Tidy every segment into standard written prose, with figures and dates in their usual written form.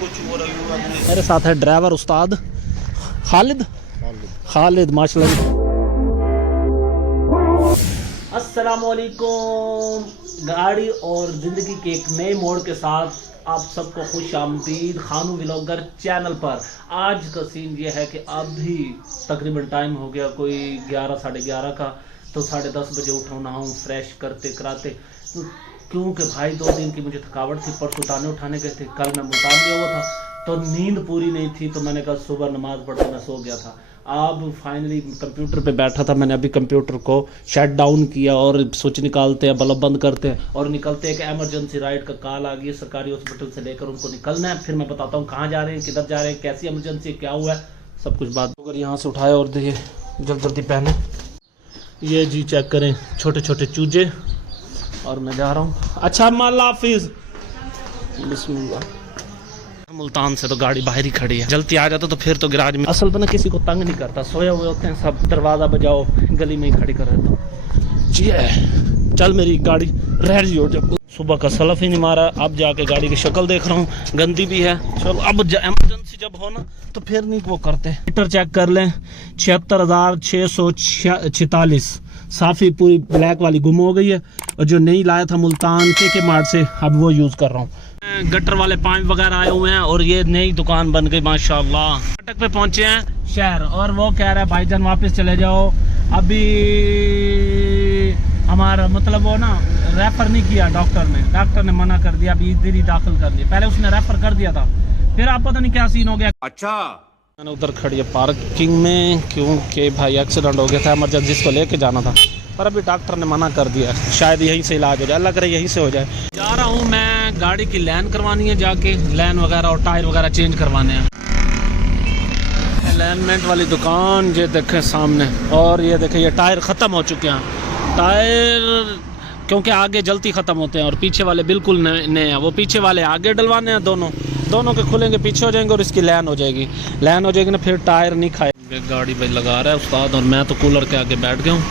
मेरे साथ है ड्राइवर उस्ताद खालिद माशाल्लाह। अस्सलामुअलैकुम। गाड़ी और ज़िंदगी के एक नए मोड़ के साथ आप सबको खुश आमदीद खानू व्लॉगर चैनल पर। आज का सीन ये है कि अभी तकरीबन टाइम हो गया कोई 11 साढ़े 11 का, तो 10:30 बजे उठा नहाऊँ फ्रेश करते कराते, तो क्योंकि भाई 2 दिन की मुझे थकावट थी। परसों ताने उठाने गए थे, कल मैं मुल्तान गया हुआ था तो नींद पूरी नहीं थी, तो मैंने कहा सुबह नमाज पढ़ते मैं सो गया था। अब फाइनली कंप्यूटर पे बैठा था, मैंने अभी कंप्यूटर को शट डाउन किया और स्विच निकालते हैं, बल्ब बंद करते हैं और निकलते हैं कि एमरजेंसी राइड का कॉल आ गई है सरकारी हॉस्पिटल से, लेकर उनको निकलना है। फिर मैं बताता हूँ कहाँ जा रहे हैं, किधर जा रहे हैं, कैसी एमरजेंसी, क्या हुआ है, सब कुछ बात। अगर यहाँ से उठाए और देखिए जल्दी जल्दी पहने, ये जी चेक करें छोटे छोटे चूजे, और मैं जा रहा हूँ। अच्छा अल्लाह हाफिज़। बिस्मिल्लाह। मुल्तान से तो गाड़ी बाहर ही खड़ी है, जल्दी आ जाता तो फिर तो गैराज में। असल में किसी को तंग नहीं करता, सोए हुए होते हैं सब, दरवाज़ा बजाओ गली में ही खड़ी कर रहता हूँ। जी है, चल मेरी गाड़ी रह रही हो, जब सुबह का सलफ ही नहीं मारा। अब जाके गाड़ी की शक्ल देख रहा हूँ, गंदी भी है। चलो अब एमरजेंसी जब हो ना तो फिर नहीं वो करते। मीटर चेक कर लें, 76,646 साफ़ी पूरी ब्लैक वाली गुम हो गई है, और जो नई लाया था मुल्तान के मार्ट से अब वो यूज़ कर रहा हूँ। गटर वाले पाइप वगैरह आए हुए हैं और ये नई दुकान बन गई माशाल्लाह। फाटक पे पहुंचे हैं शहर, और वो कह रहा है भाईजान वापस चले जाओ, अभी हमारा मतलब वो ना रेफर नहीं किया डॉक्टर ने मना कर दिया, अभी इधर ही दाखिल कर दिया। पहले उसने रेफर कर दिया था, फिर आप पता नहीं क्या सीन हो गया। अच्छा मैंने उधर खड़ी है पार्किंग में, क्योंकि भाई एक्सीडेंट हो गया था, इमरजेंसी को लेके जाना था, पर अभी डॉक्टर ने मना कर दिया, शायद यहीं से इलाज हो जाए, अल्लाह करे यहीं से हो जाए। जा रहा हूँ मैं, गाड़ी की लैन करवानी है, जाके लैन वगैरह और टायर वगैरह चेंज करवाने हैं। अलाइनमेंट वाली दुकान ये देखें सामने, और ये देखें ये टायर ख़त्म हो चुके हैं। टायर क्योंकि आगे जल्दी ख़त्म होते हैं और पीछे वाले बिल्कुल नए हैं, वो पीछे वाले आगे डलवाने हैं, दोनों के खुलेंगे पीछे हो जाएंगे और इसकी लैन हो जाएगी ना, फिर टायर नहीं खाएंगे। गाड़ी भाई लगा रहा है उस्ताद, और मैं तो कूलर के आगे बैठ गया हूँ,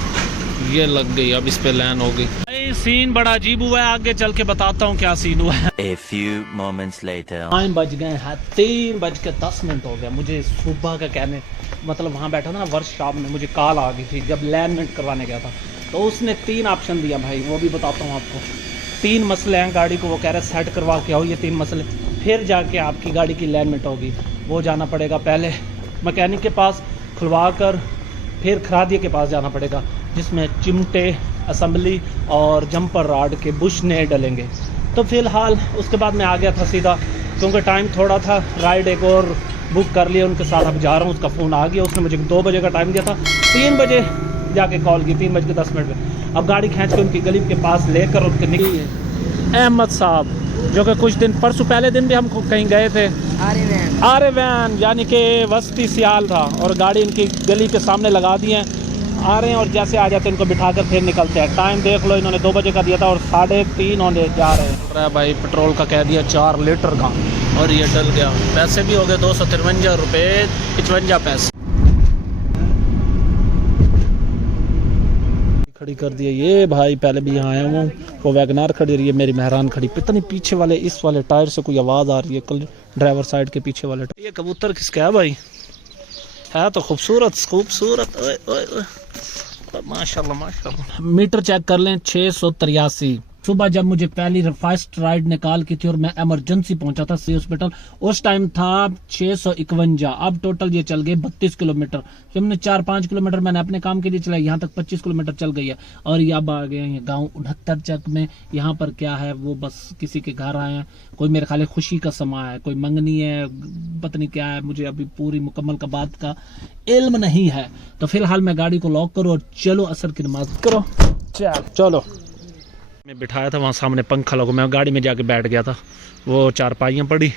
ये लग गई, अब इस पे लैन हो गई। भाई सीन बड़ा अजीब हुआ है, आगे चल के बताता हूँ क्या सीन हुआ है। A few moments later. Time बज गए हैं 3:10 हो गया। मुझे सुबह का कहने मतलब वहाँ बैठा था ना वर्कशॉप में, मुझे कॉल आ गई थी जब अलाइनमेंट करवाने गया था, तो उसने 3 ऑप्शन दिया भाई, वो भी बताता हूँ आपको। 3 मसले हैं गाड़ी को, वो कह रहे सेट करवा के आओ ये 3 मसले, फिर जाके आपकी गाड़ी की अलाइनमेंट होगी। वो जाना पड़ेगा पहले मैकेनिक के पास, खुलवा कर फिर खरादिए के पास जाना पड़ेगा, जिसमें चिमटे, असम्बली और जंपर रॉड के बुश नए डलेंगे। तो फिलहाल उसके बाद मैं आ गया था सीधा, क्योंकि टाइम थोड़ा था, राइड एक और बुक कर लिया उनके साथ। अब जा रहा हूँ, उसका फ़ोन आ गया, उसने मुझे 2 बजे का टाइम दिया था, 3 बजे जाके कॉल की, 3:10 में। अब गाड़ी खींच के उनकी गली के पास लेकर उनके निकली अहमद साहब, जो कि कुछ दिन परसों पहले दिन भी हम कहीं गए थे, आरे वैन यानी कि वस्ती सियाल था, और गाड़ी इनकी गली के सामने लगा दी है। आ रहे हैं और जैसे आ जाते हैं इनको बिठाकर फिर निकलते हैं। टाइम देख लो, इन्होंने 2 बजे का दिया था और 3:30 होने जा रहे हैं। भाई पेट्रोल का कह दिया 4 लीटर का, और ये डल गया। पैसे भी हो गए 253 रुपये 55 पैसे खड़ी कर दिया। ये भाई पहले भी यहाँ आया हूँ, वो वैगनार खड़ी रही है, मेरी मेहरान खड़ी। पता नहीं पीछे वाले इस वाले टायर से कोई आवाज़ आ रही है, कल ड्राइवर साइड के पीछे वाले। ये कबूतर किसका है भाई? है तो खूबसूरत, ओए ओए ओए, माशाल्लाह। मीटर चेक कर लें 683। सुबह जब मुझे पहली फर्स्ट राइड निकाल की थी और मैं इमरजेंसी पहुंचा था सी हॉस्पिटल, उस टाइम था 651। अब टोटल ये चल गए 32 किलोमीटर। हमने 4-5 किलोमीटर मैंने अपने काम के लिए चलाई, यहाँ तक 25 किलोमीटर चल गई है। और ये अब आ गए हैं गांव 69 चक में। यहाँ पर क्या है, वो बस किसी के घर आए हैं, कोई मेरे ख्याल खुशी का समा है, कोई मंगनी है, पता नहीं क्या है, मुझे अभी पूरी मुकम्मल का बात का इल्म नहीं है। तो फिलहाल मैं गाड़ी को लॉक करो और चलो असर की नमाज करो। चलो मैं बिठाया था वहाँ सामने पंखा लगा, मैं गाड़ी में जाके बैठ गया था, वो 4 पाइयाँ पड़ी,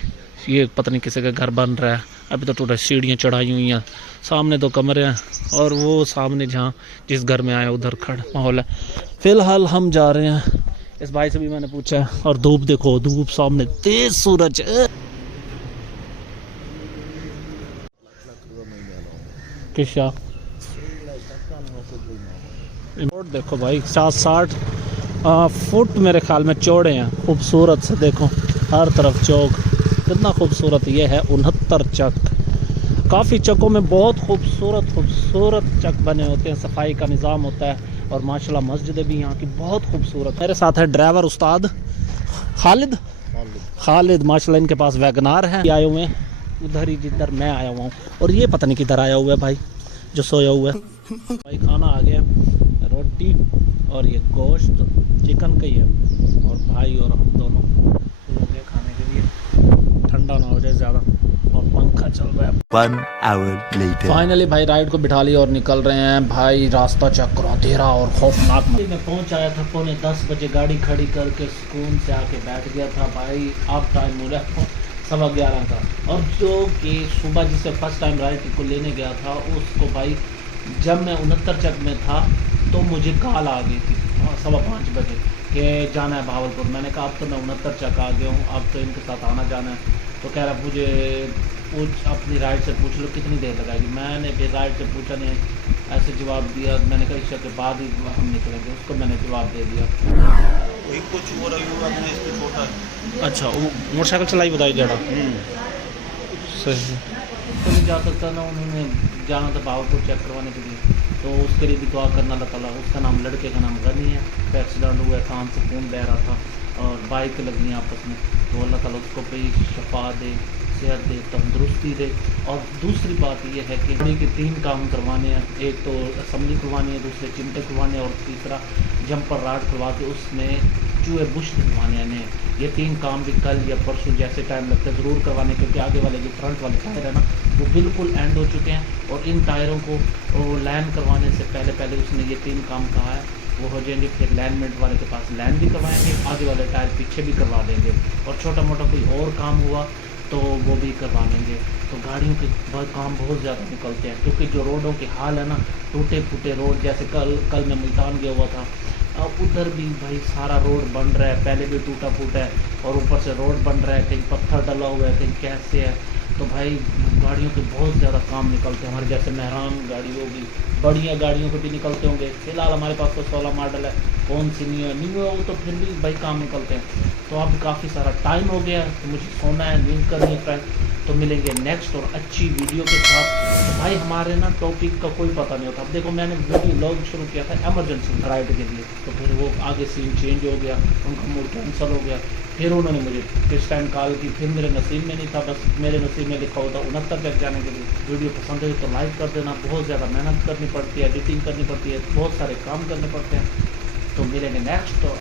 ये पता नहीं किसी का घर बन रहा है, अभी तो टोटल सीढ़ियाँ चढ़ाई हुई हैं, सामने 2 कमरे हैं, और वो सामने जहाँ जिस घर में आए उधर खड़ा माहौल है। फिलहाल हम जा रहे हैं, इस भाई से भी मैंने पूछा, और धूप देखो, धूप सामने, तेज सूरज है। किशा देखो भाई 60 फुट मेरे ख्याल में चौड़े हैं, खूबसूरत से देखो हर तरफ चौक, कितना खूबसूरत ये है 69 चक। काफ़ी चकों में बहुत खूबसूरत चक बने होते हैं, सफाई का निज़ाम होता है और माशाल्लाह मस्जिदें भी यहाँ की बहुत खूबसूरत। मेरे साथ है ड्राइवर उस्ताद खालिद माशाल्लाह, इनके पास वैगनार है। आए हुए हैं उधर ही जिधर मैं आया हुआ हूँ, और ये पता नहीं किधर आया हुआ है भाई जो सोया हुआ है। भाई खाना आ गया, रोटी और ये गोश्त चिकन का ही है, और भाई और हम दोनों शुरू हो गए खाने के लिए। ठंडा ना हो जाए ज़्यादा, और पंखा चल रहा है। 1 hour later. फाइनली भाई राइड को बिठा लिया और निकल रहे हैं। भाई रास्ता चेक करो, अंधेरा और खौफनाक। मैं पहुंच आया था 9:45 बजे, गाड़ी खड़ी करके सुकून से आके बैठ गया था। भाई अब टाइम हो रहा 11:15 का, और जो कि सुबह जिसे फर्स्ट टाइम राइड को लेने गया था उसको भाई जब मैं 69 चक में था तो मुझे कॉल आ गई थी 5:15 बजे कि जाना है भावलपुर। मैंने कहा अब तो मैं 69 चक आ गया हूँ, अब तो इनके साथ आना जाना है। तो कह रहा मुझे अपनी राइड से पूछ लो कितनी देर लगाएगी। मैंने फिर राइड से पूछा नहीं, ऐसे जवाब दिया। मैंने कहा इस के बाद ही हम निकलेंगे, उसको मैंने जवाब दे दिया। कुछ हो रही हुआ अपने इसको छोटा है। अच्छा, वो मोटरसाइकिल चलाई बताई जरा सही तो नहीं जा सकता ना, उन्होंने जाना था भावलपुर चेक करवाने के लिए, तो उसके लिए भी दुआ करना अल्लाह ताला। उसका नाम, लड़के का नाम गनी है, तो एक्सीडेंट हुआ है, कान से खून बह रहा था और बाइक लगी है आपस में, तो अल्लाह ताला उसको भी शफा दे, सेहत दे, तंदुरुस्ती दे। और दूसरी बात यह है कि गाड़ी के 3 काम करवाने हैं, एक तो असम्बली करवानी है, दूसरे चिमटे करवाने और तीसरा जंपर राड करवा के उसमें चूहे बुश करवाने हैं। ये 3 काम भी कल या परसों जैसे टाइम लगता है ज़रूर करवाने, क्योंकि आगे वाले जो फ्रंट वाले टायर है ना वो बिल्कुल एंड हो चुके हैं, और इन टायरों को लैंड करवाने से पहले उसने ये 3 काम कहा है वो हो जाएंगे। फिर लैंडमेंट वाले के पास लैंड भी करवाएंगे, आगे वाले टायर पीछे भी करवा देंगे, और छोटा मोटा कोई और काम हुआ तो वो भी करवा लेंगे। तो गाड़ियों के काम बहुत ज़्यादा निकलते हैं, क्योंकि जो रोडों के हाल है ना, टूटे फूटे रोड, जैसे कल मैं मुल्तान गया हुआ था, अब उधर भी भाई सारा रोड बन रहा है, पहले भी टूटा फूटा है और ऊपर से रोड बन रहा है, कहीं पत्थर डला हुआ है, कहीं कैसे है। तो भाई गाड़ियों के बहुत ज़्यादा काम निकलते हैं। हमारे जैसे मेहरान गाड़ी होगी, बढ़िया गाड़ियों के भी निकलते होंगे। फिलहाल हमारे पास तो 16 मॉडल है, कौन सी नहीं है वो, तो फिर भी भाई काम निकलते हैं। तो अब काफ़ी सारा टाइम हो गया, तो मुझे सोना है, नींद करनी है। तो मिलेंगे नेक्स्ट और अच्छी वीडियो के साथ। तो भाई हमारे ना टॉपिक का कोई पता नहीं होता। अब देखो मैंने वीडियो व्लॉग शुरू किया था इमरजेंसी राइड के लिए, तो फिर वो आगे सीन चेंज हो गया, उनका मूड कैंसिल हो गया। फिर उन्होंने मुझे किस टाइम कॉल की, फिर मेरे नसीब में नहीं था, बस मेरे नसीब में लिखा होता 69 तक जाने के लिए। वीडियो पसंद है तो लाइक कर देना। बहुत ज़्यादा मेहनत करनी पड़ती है, एडिटिंग करनी पड़ती है, बहुत सारे काम करने पड़ते हैं। तो मिलेंगे नेक्स्ट।